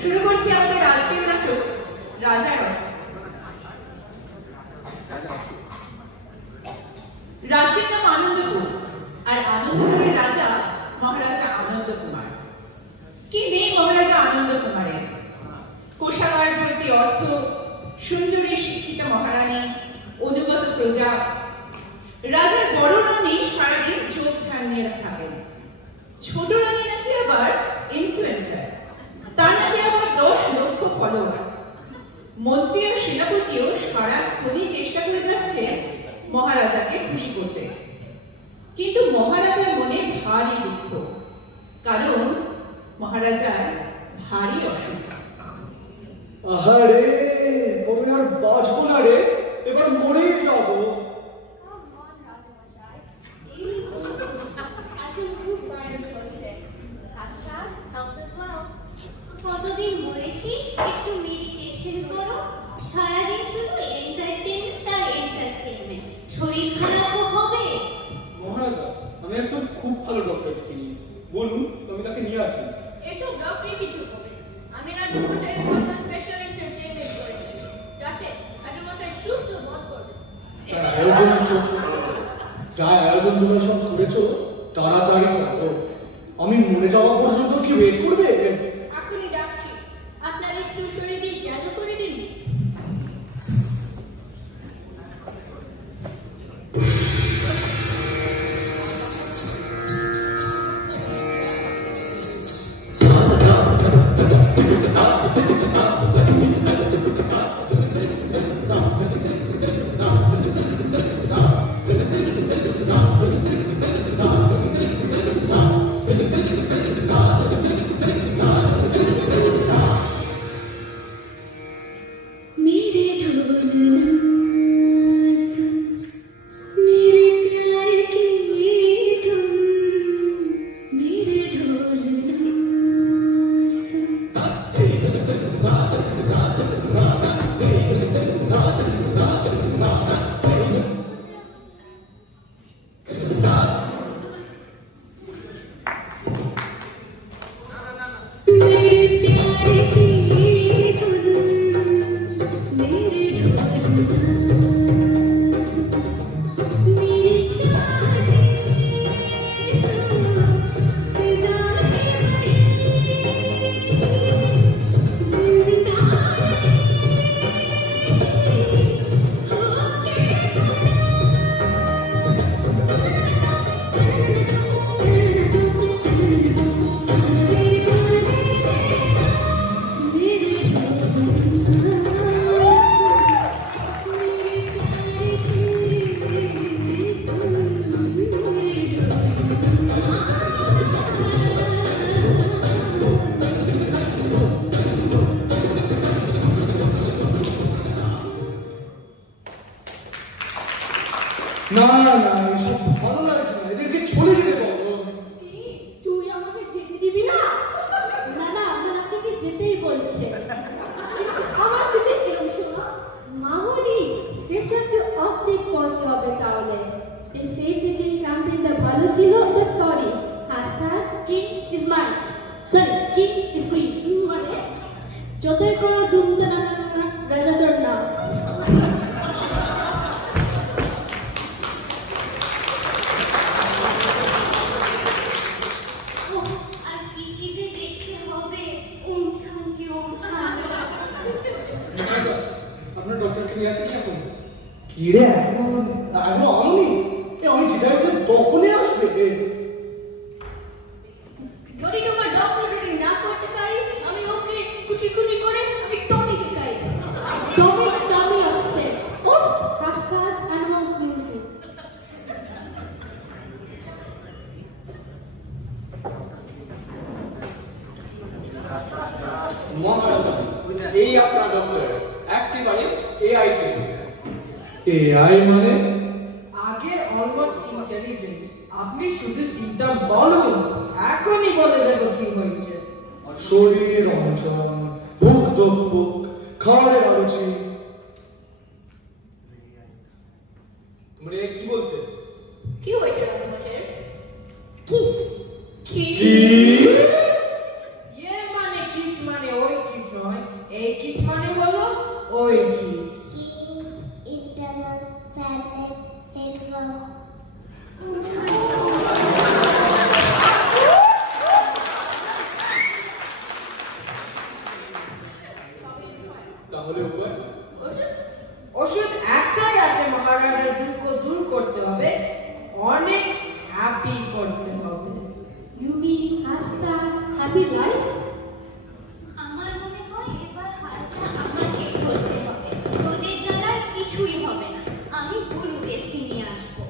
শুরু করছি আমাদের আজকের নাটক রাজার। রাজ্যের নাম আনন্দপুর, আর আনন্দপুরের রাজা মহারাজা আনন্দ কুমার। কি নেই মহারাজা আনন্দ কুমারের? কোষাগার ভর্তি অর্থ, সুন্দরী শিক্ষিত মহারানী, অনুগত প্রজা। রাজার বড় রানী সারাদিন চোখ ধ্যান নিয়ে থাকেন। ছোট রানী নাকি আবার ইনফ্লুয়েন্সার, তার নাকি আবার 10 লক্ষ ফলোয়ার। মন্ত্রী আর সেনাপতিও সারাক্ষণই চেষ্টা করে যাচ্ছে মহারাজাকে খুশি করতে, কিন্তু মহারাজার মনে ভারী দুঃখ, কারণ মহারাজার ভারী অসুখ। আহারে, তবে আর বাঁচবো না রে, এবার মরেই যাবো। কতদিন বলেছি একটু মেডিটেশন করো, সারাদিন শুধু এন্টারটেইনমেন্ট আর এন্টারটেইনমেন্ট, শরীর খারাপও হবে। মহারাজা, আমি একজন খুব ভালো ডক্টর চিনি, বলুন আমি তাকে নিয়ে আসি। এসব ডক্টর কিছু হবে, আমি রাজমশাইয়ের জন্য স্পেশাল এন্টারটেইনমেন্ট করেছি, যাতে রাজমশাই সুস্থ বোধ করবে। যা আয়োজন তোমরা সব করেছো তাড়াতাড়ি করো, আমি মরে যাওয়া পর্যন্ত কি ওয়েট করবে? এখনই ডাকছি, আপনার একটু শরীরে জ্ঞান করে দিন। না না, এসব ভালো লাগছে না, এদেরকে ছড়িয়ে দিতে বলো। তুই আমাকে যেতে দিবি না? না না, আমার আপনাকে যেতেই বলছে। আমার দিকে এরকম শোনা। মামুনি, return to optic quality হবে তাহলে। এই safe Indian campaign-টা ভালো ছিল, but sorry. #king is mine. Sorry, king is queen. মানে যতই করো দুমতে না রাজা তোর না। আর কি কি যে দেখতে হবে, ওম শান্তি ওম শান্তি। আপনার ডক্টরকে নিয়ে আসি কি এখন? কি রে, এখন আনুনি? আমি যেটা তখনই আসবে। যদি তোমার ডক্টর যদি না করতে পারি, আমি ওকে কুচি কুচি করে আমি টমিকে খাই। টমি upset. ওহ, #animal cruelty. মহারাজা, এই আপনার ডক্টর, একেবারে এআই ট্রেন্ড। এআই মানে? আগে অলমোস্ট ইন্টেলিজেন্ট, আপনি শুধু সিম্পটম বলুন, এখনই বলে দেবো কি হয়েছে। শরীরের অঞ্চল, বুক ধুকপুক, খাওয়ারের আলোচি। তোমরা কি বলছে? কি হয়েছে রাজমশাই? কিস। কি? মানে কিস মানে ওই কিস happy life? আমার মনে হয় এবার হালটা আমাকে ধরতে হবে। তোদের দ্বারা কিছুই হবে না। আমি গুরুদেবকে নিয়ে আসবো।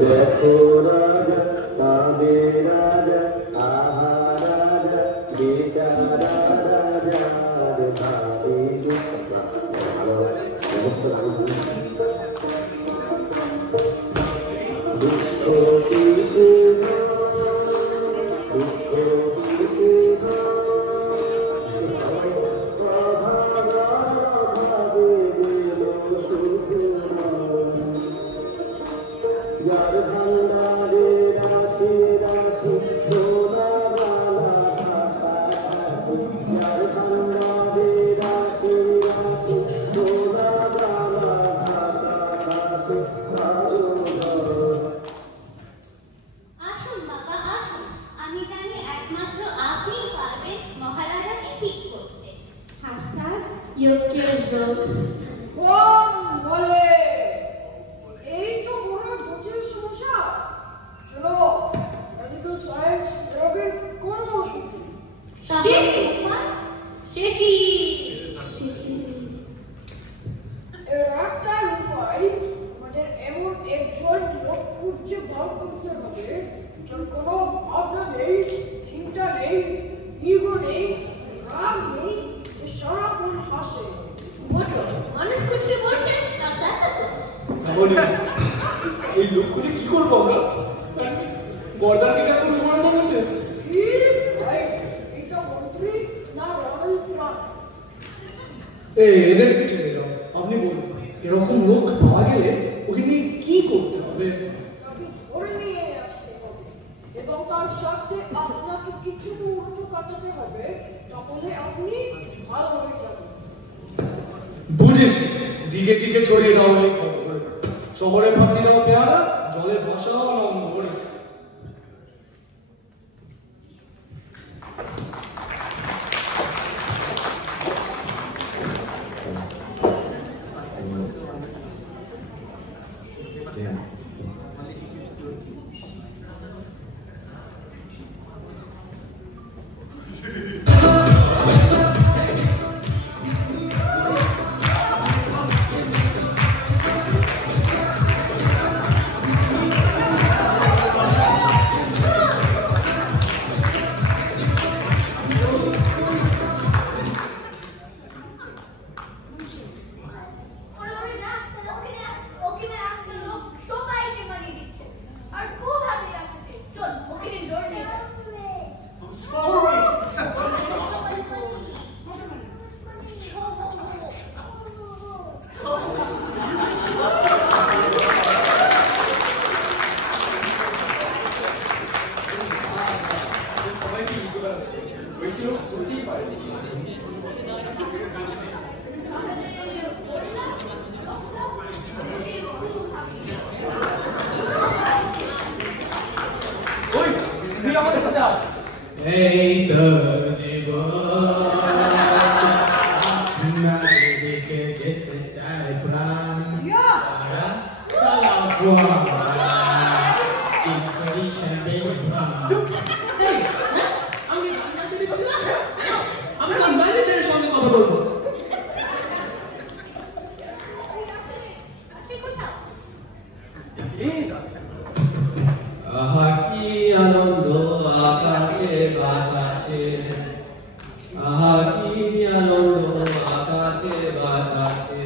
দেখো রাজা পাবে রাজা আহা রাজা বেচারা রাজা আসুন বাবা আসুন। আমি জানি একমাত্র আপনিই পারবেন মহারাজাকে ঠিক করতে। Your case girls. বলে এই তো বড় জটিল সমস্যা। চলো মেডিকেল সায়েন্স বিভাগের কোন ওষুধ তবে তোমার সে কি এর একটা উপায় আমাদের এমন একজন লোক খুঁজে বার করতে হবে যার কোনো ভাবনা নেই, চিন্তা নেই, ইগো নেই, রাগ নেই, সে সারাক্ষণ হাসে। বোঝো মানুষ খুশি বলছে না সাথে তাহলে এই লোক খুঁজে কি করবো আমরা? বর্দাকে কেন তোমার জানাচ্ছে? এটা মন্ত্রী না রয়্যাল প্রাণ। এদের ছেড়ে দাও, আপনি বলুন এরকম লোক পাওয়া গেলে ওকে নিয়ে কি করতে হবে? তাকে ধরে নিয়ে আসতে হবে এবং তার সাথে আপনাকে কিছু মুহূর্ত কাটাতে হবে, তাহলে আপনি ভালো হয়ে যাবেন। বুঝেছি, দিকে দিকে ছড়িয়ে দাও এই খবর। শহরে ফাঁকি দাও পেয়ারা, জলে ভাসাও নম্বর। এই তো জীবন দিকে যেতে চায় প্রাণ চালাবো আমি তো ম্যানেজারের সঙ্গে কথা বলবো। আহা কি আনন্দ আকাশে বাতাসে, আহা কি আনন্দ আকাশে বাতাসে,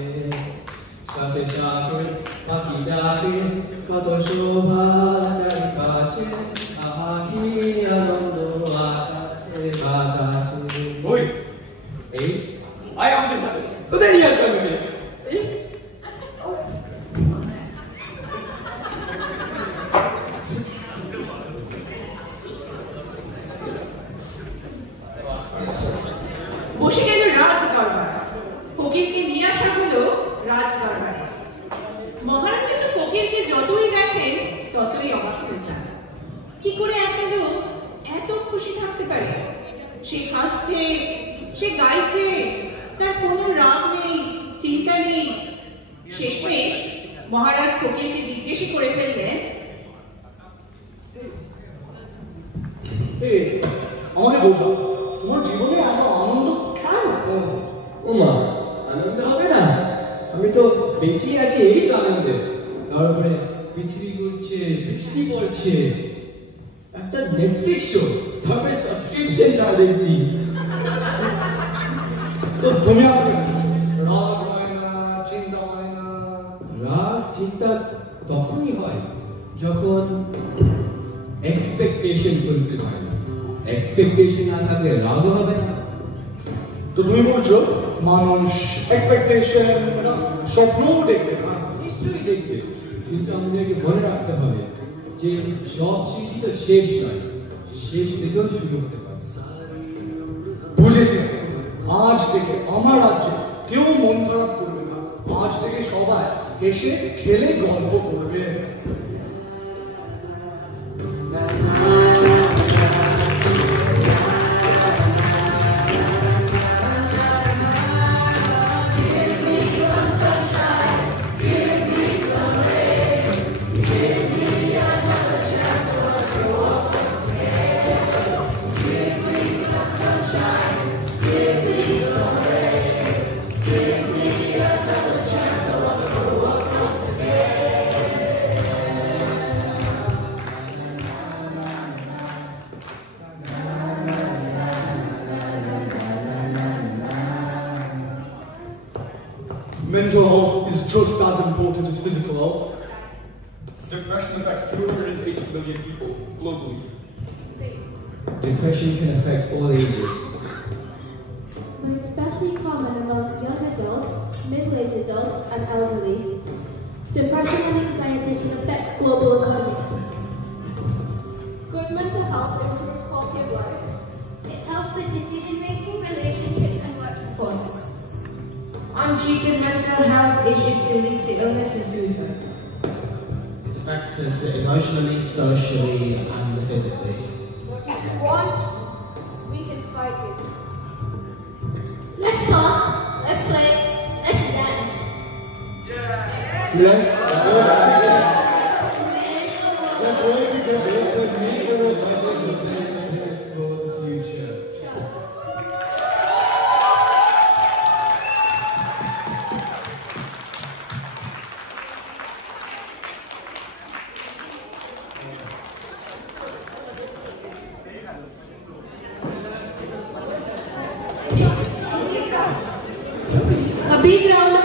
সাথে সাথে পাখি ডাকে কত শোভা চারিপাশে, আহা কি আনন্দ আকাশে বাতাসে। ওই এই আয় আমাদের সাথে, কোথায় নিয়ে যাচ্ছ আমাকে? এই বসে গেল রাজ দরবার। ফকিরকে নিয়ে আসা হলো রাজ দরবারে। মহারাজ তো ফকিরকে যতই দেখেন ততই অবাক হয়ে যান। কি করে একটা লোক এত খুশি থাকতে পারে? সে হাসছে, সে গাইছে, তার কোনো রাগ নেই, চিন্তা নেই। শেষমেশ মহারাজ ফকিরকে জিজ্ঞেস করে ফেললেন, এই আমাকে বোঝাও তোমার জীবনে এত আনন্দ কেন? ওমা আনন্দ হবে না? আমি তো বেঁচে আছি এই তো আনন্দে। তারপরে পৃথিবী ঘুরছে, বৃষ্টি পড়ছে, একটা নেটফ্লিক্স শো, তারপরে সাবস্ক্রিপশন ছাড়া দেখছি। তো তুমি আমাকে রাগ হয় না, চিন্তা হয় না? রাগ চিন্তা তখনই হয় যখন এক্সপেকটেশন ফুলফিল হয় না। এক্সপেকটেশন না থাকলে রাগও হবে না। তো তুমি বলছো মানুষ এক্সপেকটেশন স্বপ্নও দেখবে না? নিশ্চয়ই দেখবে, কিন্তু আমাদেরকে মনে রাখতে হবে যে সব সৃষ্টি তো শেষ নয়, শেষ থেকেও শুরু হতে পারে। বুঝেছি, আজ থেকে আমার রাজ্যে কেউ মন খারাপ করবে না। আজ থেকে সবাই হেসে খেলে গল্প করবে। Mental health is just as important as physical health. Depression affects 280 million people globally. Depression can affect all ages. But it's especially common among young adults, middle-aged adults, and elderly. Depression and anxiety can affect global economy. Good mental health improves quality of life. It helps with decision-making, relationships, and work performance. Untreated mental health issues can lead to illness and suicide. It affects us emotionally, socially, and physically. What if you want, we can fight it. Let's talk, let's play, let's dance. Let's work together to make a better for the future. A big round of